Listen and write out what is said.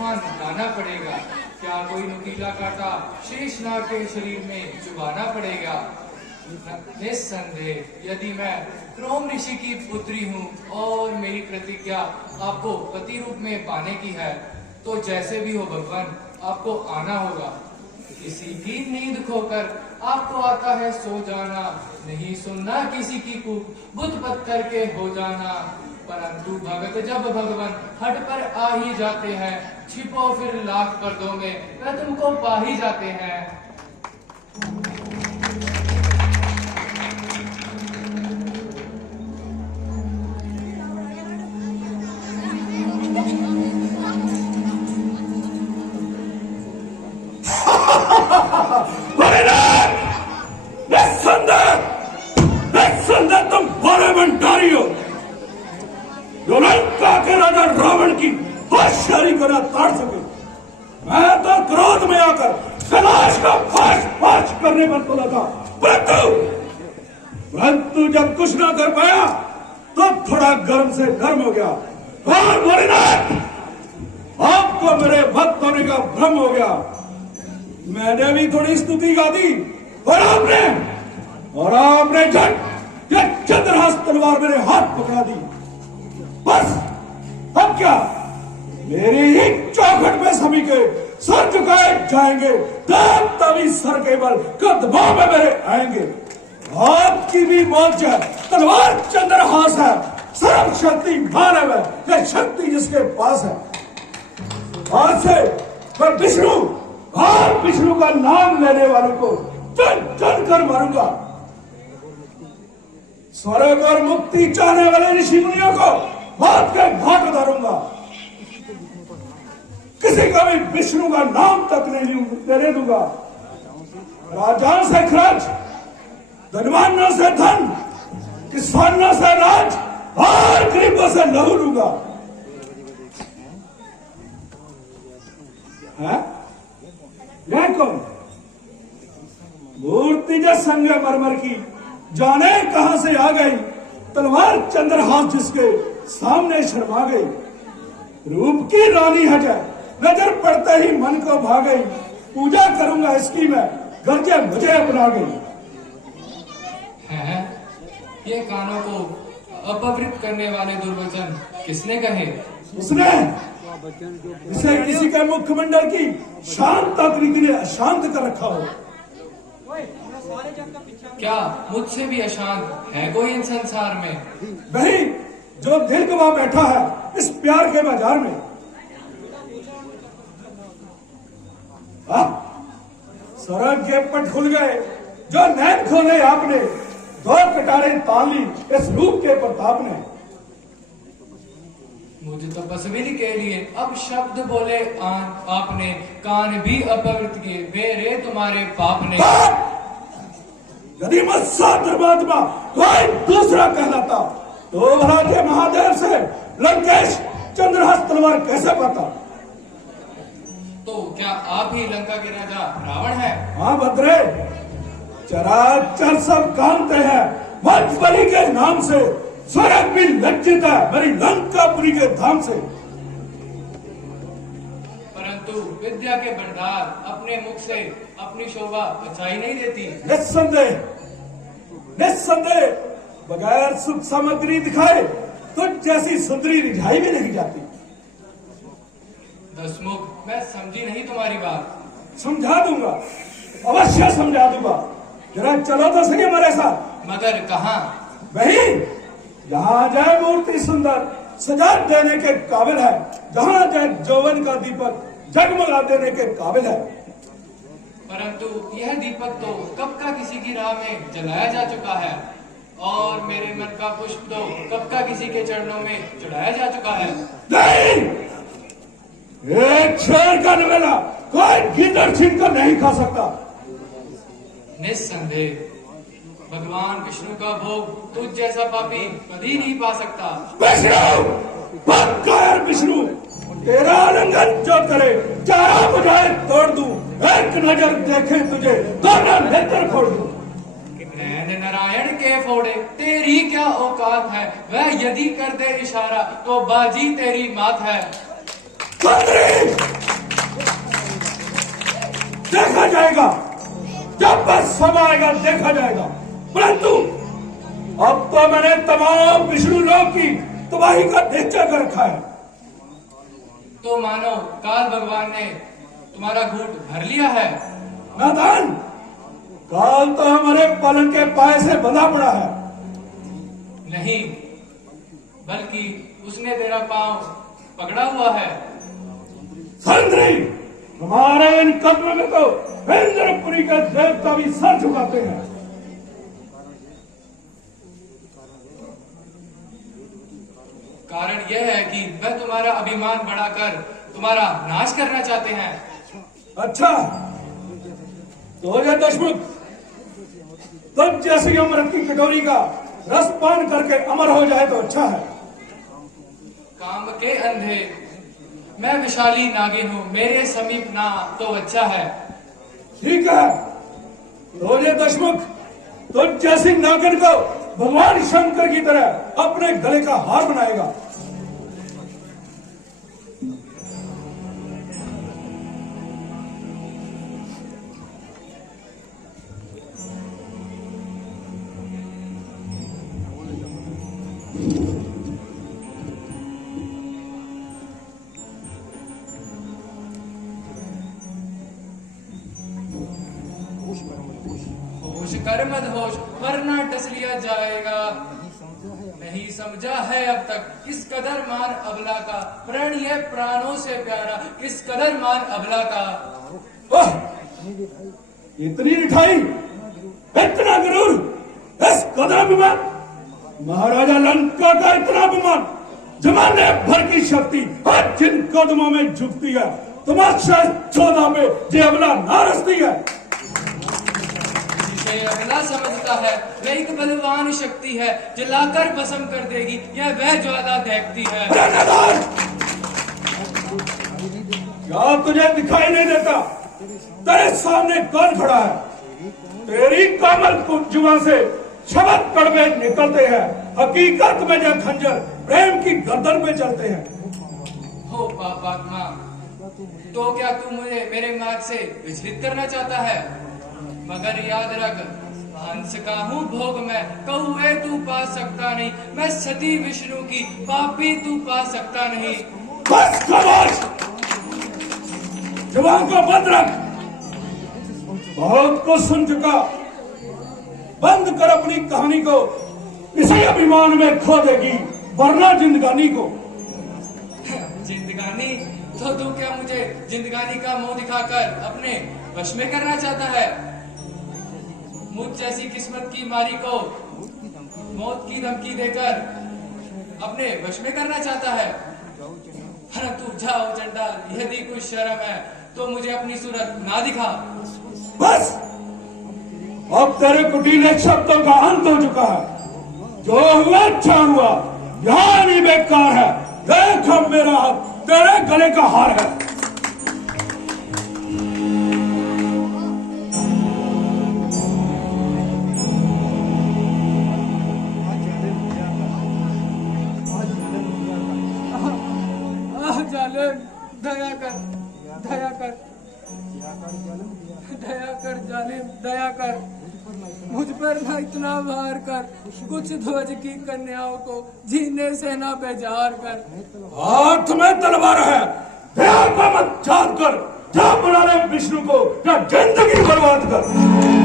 तूफान लाना पड़ेगा। क्या कोई नुकीला कांटा शेषनाग के शरीर में चुभाना पड़ेगा? निस्संदेह यदि मैं क्रोम ऋषि की पुत्री हूँ और मेरी प्रतिज्ञा आपको पति रूप में पाने की है, तो जैसे भी हो भगवान आपको आना होगा। किसी की नींद खोकर आपको आता है सो जाना, नहीं सुनना किसी की कूक बुत पत करके हो जाना। परंतु भगत जब भगवान हट पर आ ही जाते हैं, छिपो फिर लाख पर्दों में वह तुमको पा ही जाते हैं। तुम पार्लियामेंटारी हो जो लंका के राजा रावण की होशियारी को न ताड़ सके। मैं तो क्रोध में आकर कैलाश का फाश फाश करने पर तुला था, परंतु जब कुछ ना कर पाया तो थोड़ा गर्म से गर्म हो गया और भोलेनाथ आपको मेरे भक्त होने का भ्रम हो गया। मैंने भी थोड़ी स्तुति गा दी और आपने झट चंद्रहास तलवार मेरे हाथ पकड़ा दी। बस अब क्या मेरी ही चौखट में सभी के सर झुकाए जाएंगे, तभी सर के बल कदमों में मेरे आएंगे। आपकी भी मौज है, तलवार चंद्रहास है, सर्व शक्ति मानव है, यह शक्ति जिसके पास है। आज से मैं विष्णु और विष्णु का नाम लेने वालों को चल चल कर मारूंगा। स्वर्ग और मुक्ति चाहने वाले ऋषि मुनियों को बात के घाट उतारूंगा। किसी का भी विष्णु का नाम तक नहीं लेने दूंगा। राजाओं से खर्च, धनवानों से धन, किसानों से राज और गरीबों से लहू लूंगा। यह कौन मूर्ति जो संगमरमर की जाने कहां से आ गई, तलवार चंद्रहास जिसके सामने शर्मा गई। रूप की रानी हजर नजर पड़ते ही मन को भा गई, पूजा करूंगा इसकी मैं गर्जे मुझे अपना गई। है ये कानों को अपवित्र करने वाले दुर्वचन किसने कहे? उसने इसे किसी के मुखमंडल की शांत आकृति ने अशांत कर रखा हो। क्या मुझसे भी अशांत है कोई इन संसार में? वही जो दिल गवा बैठा है इस प्यार के बाजार में। सड़क के पट खुल गए, जो नैन खोले आपने, दो कटारे तान ली इस रूप के प्रताप ने। मुझे तपस्वी के लिए अब शब्द बोले आपने, कान भी अपवित्र किए मेरे तुम्हारे पाप ने। यदि मुझसे धर्मात्मा कोई दूसरा कहलाता तो भला के महादेव से लंकेश चंद्रहास तलवार कैसे पाता? तो क्या आप ही लंका के राजा रावण है? हाँ भद्रे, चराचर सब कांते हैं मधुबली के नाम से, स्वर्ग भी लज्जित है मेरी लंकापुरी के धाम से। परंतु विद्या के भंडार अपने मुख से अपनी शोभा बचाई नहीं देती। निस्संदेह बगैर सुख सामग्री दिखाए तो जैसी सुंदरी रिझाई भी नहीं जाती। दसमुख, मैं समझी नहीं तुम्हारी बात। समझा दूंगा, अवश्य समझा दूंगा। जरा चलो तो सही हमारे साथ। मगर कहाँ? वही जहाँ जाए मूर्ति सुंदर सजा देने के काबिल है, जहाँ जाए जौवन का दीपक जगमगा देने के काबिल है। परंतु यह दीपक तो कब का किसी की राह में जलाया जा चुका है, और मेरे मन का पुष्प तो कब का किसी के चरणों में चढ़ाया जा चुका है। नहीं, एक शेर का नवेला कोई गीदड़ छीन कर नहीं खा सकता। निस्संदेह भगवान विष्णु का भोग तुझ जैसा पापी कभी नहीं पा सकता। विष्णु तेरा आलिंगन जो करे चारों बुझाए तोड़ दूं, एक नजर देखे तुझे दोनों नेत्र फोड़ दूं। नैन नारायण के फोड़े तेरी क्या औकात है, वह यदि कर दे इशारा तो बाजी तेरी मात है। देखा जाएगा, जब बस समय आएगा देखा जाएगा। परंतु अब तो मैंने तमाम विष्णु लोक की तबाही का निश्चय कर रखा है। तो मानो काल भगवान ने तुम्हारा घूंट भर लिया है। नादान, काल तो हमारे पालन के पाए से बंधा पड़ा है। नहीं, बल्कि उसने तेरा पांव पकड़ा हुआ है। संतरी, हमारे इन कदमों में तो इंद्रपुरी के देवता भी सर झुकाते हैं। कारण यह है कि वह तुम्हारा अभिमान बढ़ाकर तुम्हारा नाश करना चाहते हैं। अच्छा, तो ये दुश्मन तब जैसे अमृत की कटोरी का रस पान करके अमर हो जाए तो अच्छा है। काम के अंधे, मैं विशाली नागिन हूँ, मेरे समीप ना तो अच्छा है। ठीक है, तो ये दुश्मन तो जैसी नागिन को भगवान शंकर की तरह अपने गले का हार बनाएगा। होश कर मत होश, वरना डस लिया जाएगा। नहीं समझा है अब तक किस कदर मान अबला का, प्रण ये प्राणों से प्यारा, किस कदर मान अबला का। ओह, इतनी रिठाई, इतना गरूर, इस कदर अभिमान, महाराजा लंका का इतना अभिमान, जमाने भर की शक्ति आज जिन कदमों में झुकती है, तमाशा 14 में जे अबला नारसती है। जिसे अबला समझता है वह एक बलवान शक्ति है, जलाकर भस्म कर देगी यह वह ज्वाला देखती है। क्या तुझे दिखाई नहीं देता? तेरे सामने कौन खड़ा है? तेरी कमल जुबान से शब्द कड़वे निकलते हैं, हकीकत में जब खंजर प्रेम की गर्दन पे चलते हैं। हो पापात्मा, तो क्या तू मुझे मेरे मार्ग से विचलित करना चाहता है? मगर याद रख, हंस का हूँ भोग मैं, कौए तू पा सकता नहीं, मैं सती विष्णु की पापी तू पा सकता नहीं। बस खामोश, जुबान को बंद रख। बहुत कुछ सुन चुका, बंद कर अपनी कहानी को, इसी अभिमान में खो देगी वरना जिंदगानी को। जिंदगानी? तो तू क्या मुझे जिंदगानी का मुंह दिखाकर अपने वश में करना चाहता है? मुझ जैसी किस्मत की मारी को मौत की धमकी देकर अपने वश में करना चाहता है? परंतु जाओ चंडाल, यदि कुछ शर्म है तो मुझे अपनी सूरत ना दिखा। बस, अब तेरे कुटिल शब्दों का अंत हो चुका है। जो हुआ अच्छा हुआ, यहाँ भी बेकार है। देख, अब मेरा हाथ तेरे गले का हार है। जालिम, दया कर, दया कर, दया कर जालिम, दया कर, मुझ पर ना इतना वार कर, कुछ ध्वज की कन्याओं को जीने से ना बेजार कर। हाथ में तलवार है, दया का मत याद कर, जा बुला ले विष्णु को, या जिंदगी बर्बाद कर।